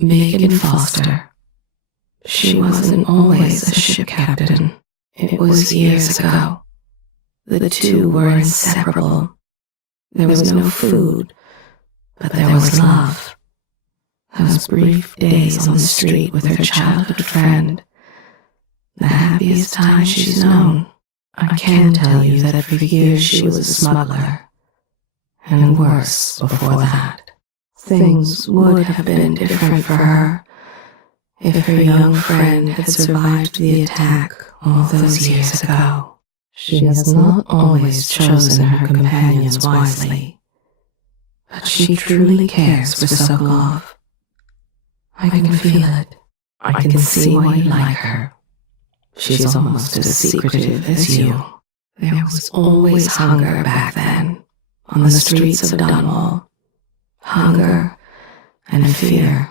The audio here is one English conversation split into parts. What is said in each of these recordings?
Meagan Foster. She wasn't always a ship captain. It was years ago. The two were inseparable. There was no food, but there was love. Those brief days on the street with her childhood friend, the happiest time she's known. I can tell you that for years she was a smuggler, and worse before that. Things would have been different for her if her young friend had survived the attack all those years ago. She has not always chosen her companions wisely, but she truly cares for Sokolov. I can feel it. I can see why you like her. She's almost as secretive as you. There was always hunger back then, on the streets of Dunwall. Hunger and fear.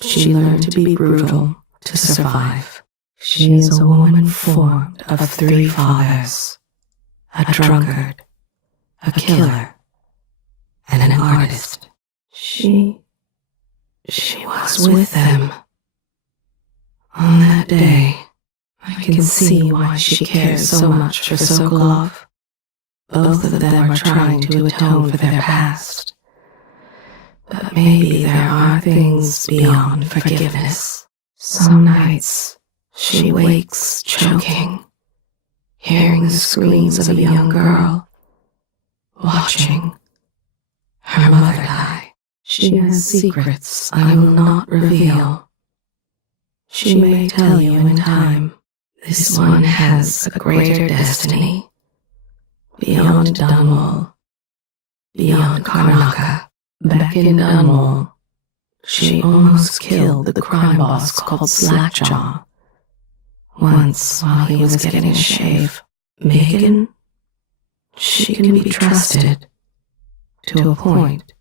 She learned to be brutal to survive. She is a woman formed of 3 fathers: a drunkard, a killer, and an artist. She was with them. On that day, I can see why she cares so much for Sokolov. Both of them are trying to atone for their past. But maybe there are things beyond forgiveness. Some nights, she wakes choking, hearing the screams of a young girl, watching her mother die. She has secrets I will not reveal. She may tell you in time. This one has a greater destiny. Beyond Dunwall, beyond Karnaca. Back in Dunwall, she almost killed the crime boss called Slackjaw. Once, while he was getting a shave, Meagan, she can be trusted to a point,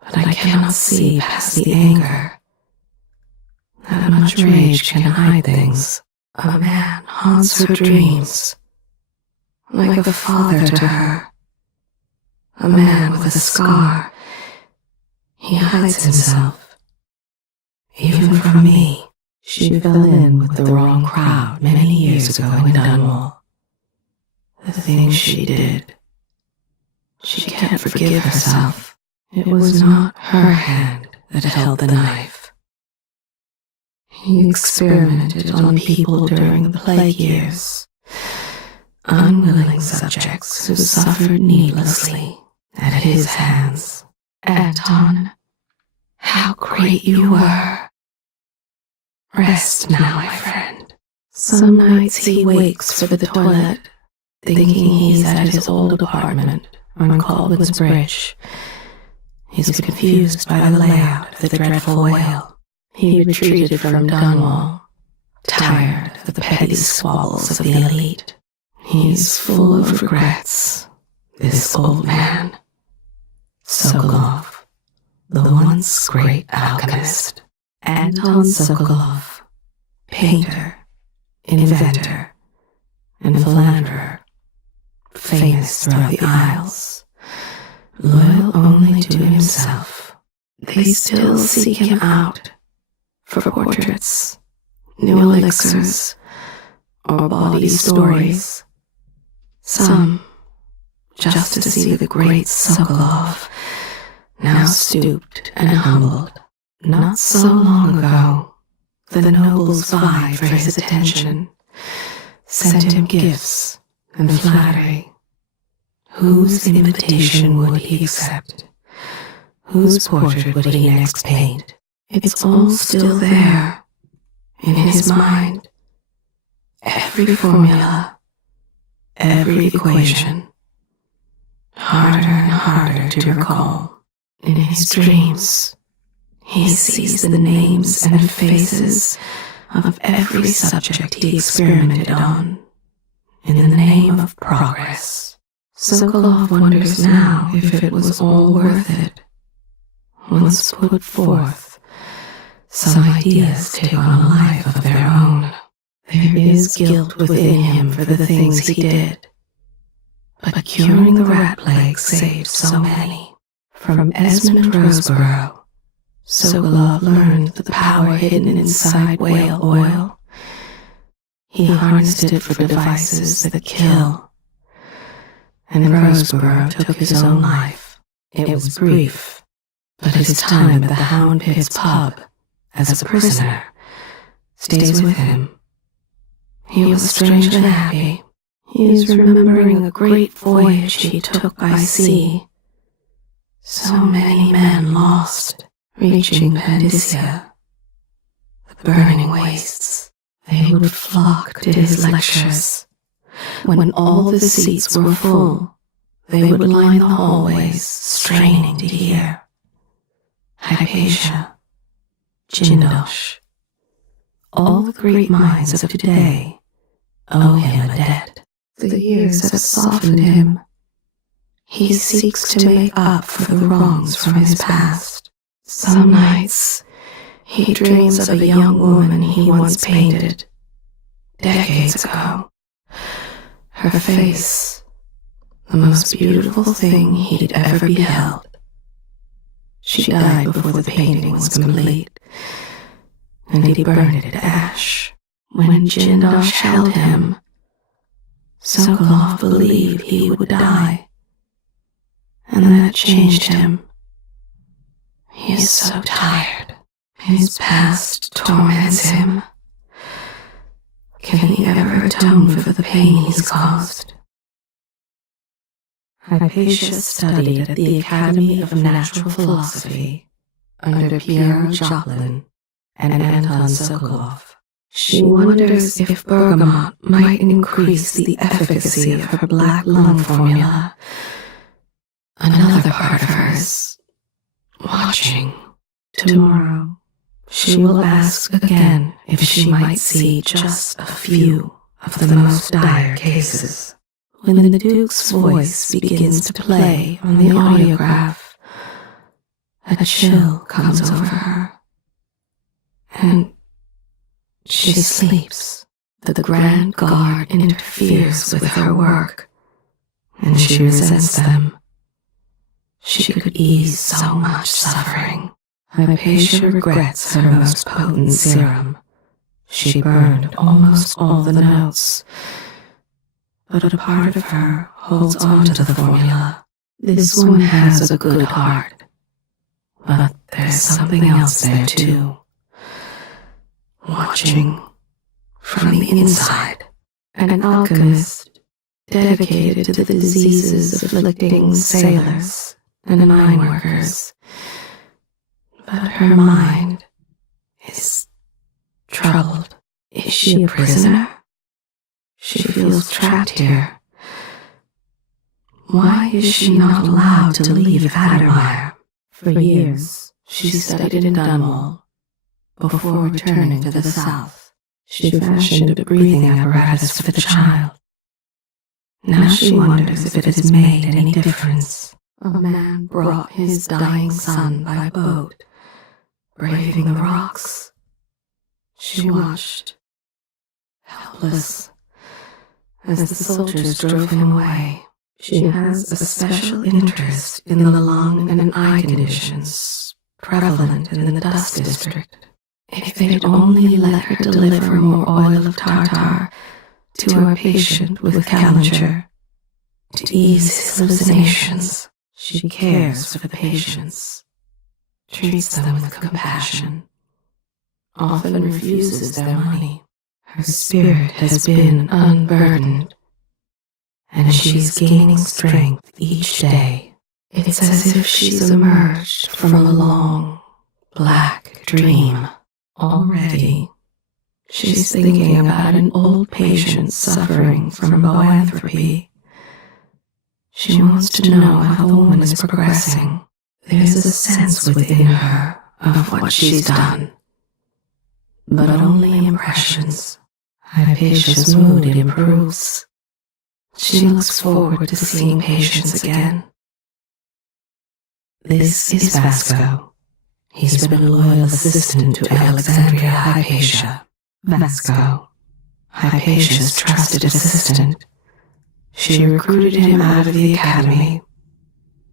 but I cannot see past the anger. That much rage can hide things. A man haunts her dreams, like a father to her. A man with a scar. He hides himself. Even from me. She fell in with the wrong crowd many years ago in Dunwall. The things she did. She can't forgive herself. It was not her hand that held the knife. He experimented on people during the plague years. Unwilling subjects who suffered needlessly at his hands. Anton, how great you were. Rest now, my friend. Some nights he wakes for the toilet, thinking he's at his old apartment on Caldwell's Bridge. He's confused by the layout of the dreadful whale. He retreated from Dunwall, tired of the petty squabbles of the elite. He's full of regrets, this old man. Sokolov, the once great alchemist. Anton Sokolov, painter, inventor, and philanderer, famous throughout the Isles, loyal only to himself. They still seek him out for portraits, new elixirs, or bawdy stories. Some, just to see the great Sokolov, now stooped and humbled. Not so long ago, the nobles vied for his attention, sent him gifts and flattery. Whose invitation would he accept? Whose portrait would he next paint? It's all still there, in his mind. Every formula, every equation, harder and harder to recall. In his dreams, he sees the names and faces of every subject he experimented on, in the name of progress. Sokolov wonders now if it was all worth it. Once put forth, some ideas take on a life of their own. There is guilt within him for the things he did, but curing the rat plague saved so many. From Esmond Roseborough Sokolov learned the power hidden inside whale oil. He harnessed it for devices that kill. And Roseborough took his own life. It was brief, but his time at the Hound Pit's pub, as a prisoner, stays with him. He was strangely happy. He is remembering a great voyage he took by sea. So many men lost, reaching Pandisia. The burning wastes, they would flock to his lectures. When all the seats were full, they would line the hallways, straining to hear. Hypatia, Jindosh, all the great minds of today owe him a debt. The years have softened him. He seeks to make up for the wrongs from his past. Some nights, he dreams of a young woman he once painted, decades ago. Her face, the most beautiful thing he'd ever beheld. She died before the painting was complete, and he burned it to ash. When Jindosh held him, Sokolov believed he would die, and that changed him. He is so tired. His past torments him. Can he ever atone for the pain he's caused? Hypatia studied at the Academy of Natural Philosophy under Pierre Joplin and Anton Sokolov. She wonders if bergamot might increase the efficacy of her black lung formula. Another part of her is watching. Tomorrow, she will ask again if she might see just a few of the most dire cases. When the Duke's voice begins to play on the audiograph, a chill comes over her, and she sleeps. The Grand Guard interferes with her work, and she resents them. She could ease so much suffering. Hypatia regrets her most potent serum. She burned almost all the notes, but a part of her holds on to the formula. This one has a good heart, but there's something else there too. Watching from the inside. An alchemist dedicated to the diseases afflicting sailors and mine workers. But her mind is troubled. Is she a prisoner? She feels trapped here. Why is she not allowed to leave Addermeyer? For years, she studied in Dunwall. Before returning to the south, she fashioned a breathing apparatus for the child. Now she wonders if it has made any difference. A man brought his dying son by boat, braving the rocks. She watched, helpless, as the soldiers drove him away. She has a special interest in the lung and eye conditions prevalent in the dust district. If they'd only let her deliver more oil of tartar to our patient with Callinger to ease his hallucinations. She cares for the patients, treats them with compassion, often refuses their money. Her spirit has been unburdened, and she's gaining strength each day. It's as if she's emerged from a long, black dream. Already, she's thinking about an old patient suffering from boanthropy. She wants to know how the woman is progressing. There's a sense within her of what she's done, but only impressions. Hypatia's mood improves. She looks forward to seeing patients again. This is Vasco. He's been a loyal assistant to Alexandra Hypatia. Vasco, Hypatia's trusted assistant. She recruited him out of the academy,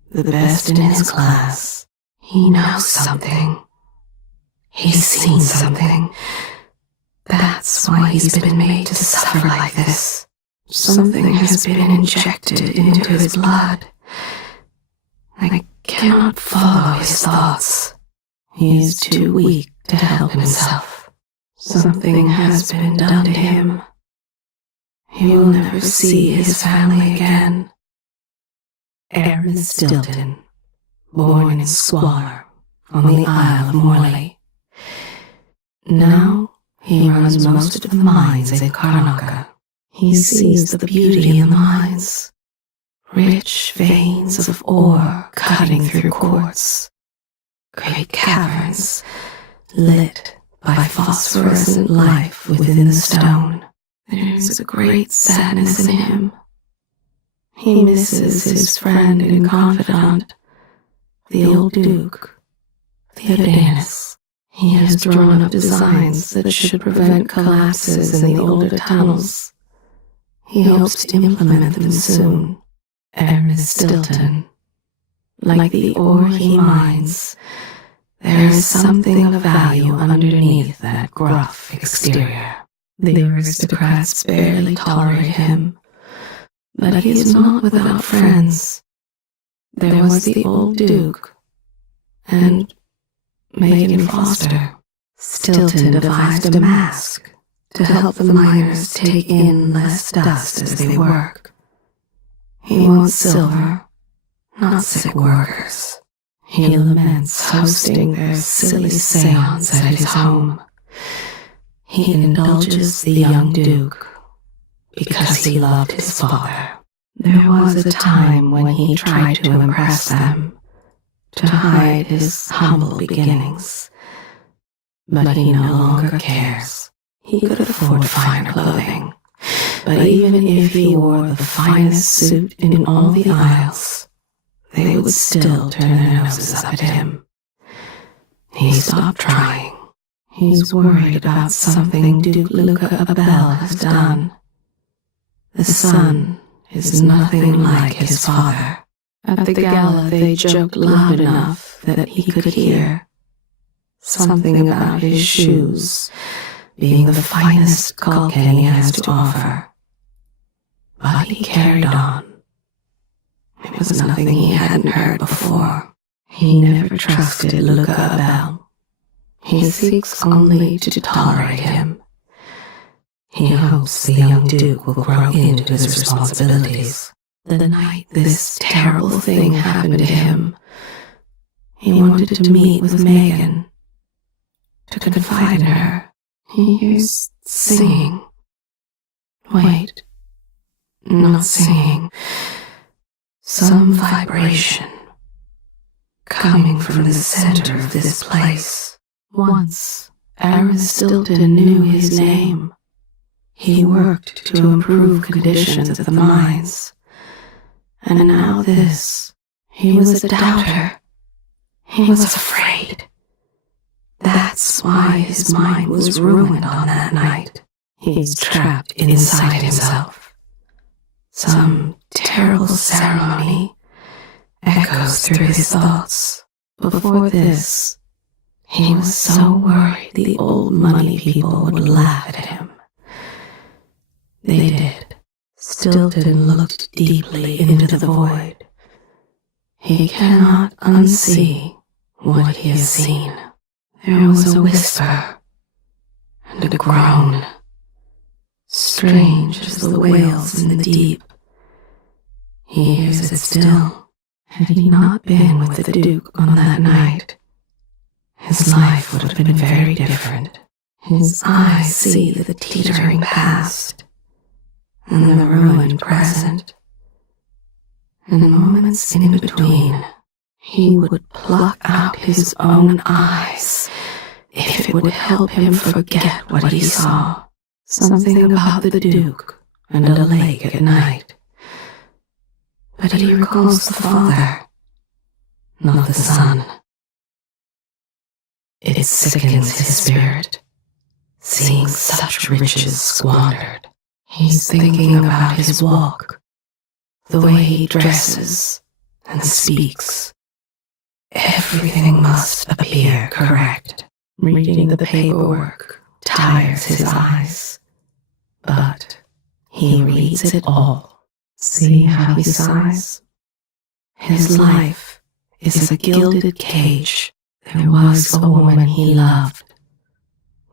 the best in his class. He knows something. He's seen something. That's why he's been made to suffer like this. Something has been injected into his blood. I cannot follow his thoughts. He is too weak to help himself. Something has been done to him. He will never see his family again. Aramis Stilton, born in squalor on the Isle of Morley. Now he runs most of the mines in Karnaca. He sees the beauty in the mines. Rich veins of ore cutting through quartz. Great caverns lit by phosphorescent life within the stone. There is a great sadness in him. He misses his friend and confidant, the old Duke, Theodanis. He has drawn up designs that should prevent collapses in the older tunnels. He hopes to implement them soon. Aramis Stilton, like the ore he mines, there is something of value underneath that gruff exterior. The aristocrats barely tolerate him, but he is not without friends. There was the old Duke, and Meagan Foster. Stilton devised a mask to help the miners take in less dust as they work. He wants silver, not sick workers. He laments hosting their silly seance at his home. He indulges the young Duke because he loved his father. There was a time when he tried to impress them, to hide his humble beginnings. But he no longer cares. He could afford finer clothing, but even if he wore the finest suit in all the Isles, they would still turn their noses up at him. He stopped trying. He's worried about something Duke Luca Abel has done. The son is nothing like his father. At the gala they joked loud enough that he could hear. Something about his shoes being the finest Culcan he has to offer. But he carried on. It was nothing he hadn't heard before. He never trusted Luca Abel. He seeks only to tolerate him. He hopes the young Duke will grow into his responsibilities. The night this terrible thing happened to him, he wanted to meet with Meagan, to confide in her. He hears singing. Wait, not singing. Some vibration coming from the center of this place. Once, Aramis Stilton knew his name. He worked to improve conditions at the mines. And now this. He was a doubter. He was afraid. That's why his mind was ruined on that night. He's trapped inside himself. Some terrible ceremony echoes through his thoughts. Before this, he was so worried the old money people would laugh at him. They did. Stilton looked deeply into the void. He cannot unsee what he has seen. There was a whisper and a groan, strange as the wails in the deep. He hears it still. Had he not been with the Duke on that night, his life would have been very different. His eyes see the teetering past and the ruined present, and moments in between, he would pluck out his own eyes if it would help him forget what he saw. Something about the Duke and a lake at night. But he recalls the father, not the son. It sickens his spirit, seeing such riches squandered. He's thinking about his walk, the way he dresses and speaks. Everything must appear correct. Reading the paperwork tires his eyes, but he reads it all. See how he sighs? His life is a gilded cage. There was a woman he loved,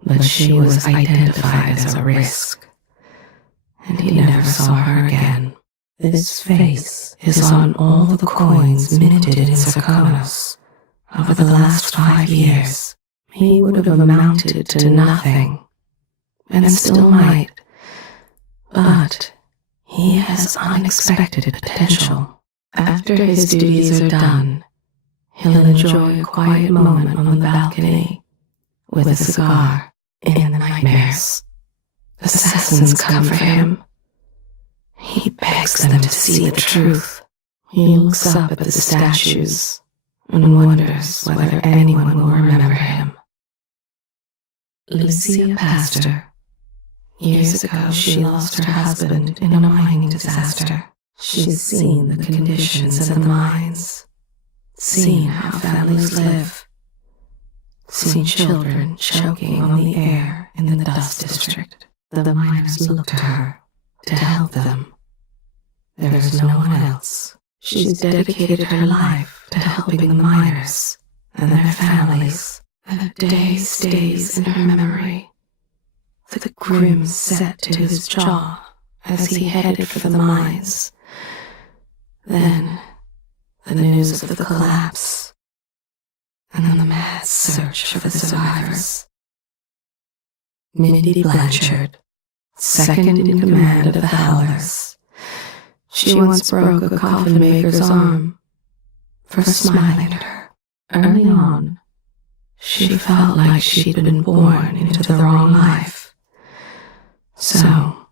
but she was identified as a risk, and he never saw her again. This face is on all the coins minted in Serkonos over the last 5 years. He would have amounted to nothing, and still might, but he has unexpected potential. After his duties are done, he'll enjoy a quiet moment on the balcony with a cigar. In the nightmares, assassins come for him. He begs them to see the truth. He looks up at the statues and wonders whether anyone will remember him. Lucia Pastor. Years ago, she lost her husband in a mining disaster. She's seen the conditions in the mines, seen how families live, seen children choking on the air in the dust district. The miners look to her to help them. There is no one else. She's dedicated her life to helping the miners and their families. That day stays in her memory. The grim set to his jaw as he headed for the mines. Then, the news of the collapse, and then the mad search for the survivors. Mindy Blanchard, second in command of the Howlers. She once broke a coffin maker's arm for smiling at her. Early on, she felt like she'd been born into the wrong life. So,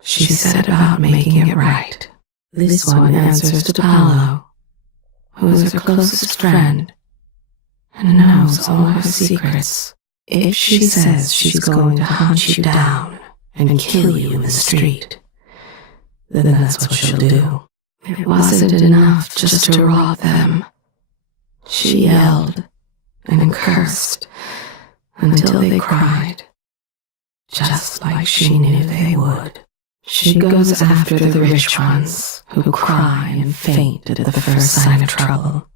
she set about making it right. This one answers to Paolo, who is her closest friend and knows all her secrets. If she says she's going to hunt you down and kill you in the street, then that's what she'll do. It wasn't enough just to rob them. She yelled and cursed until they cried, just like she knew they would. She goes after the rich ones who cry and faint at the first sign of trouble.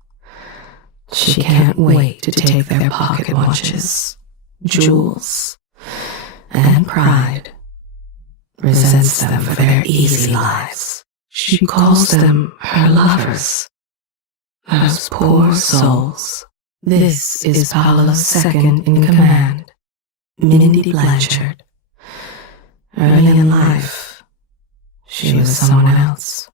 She can't wait to take their pocket watches, jewels, and pride. Resents them for their easy lives. She calls them her lovers. Those poor souls. This is Paolo's second in command, Mindy Blanchard. Early in life, she was someone else.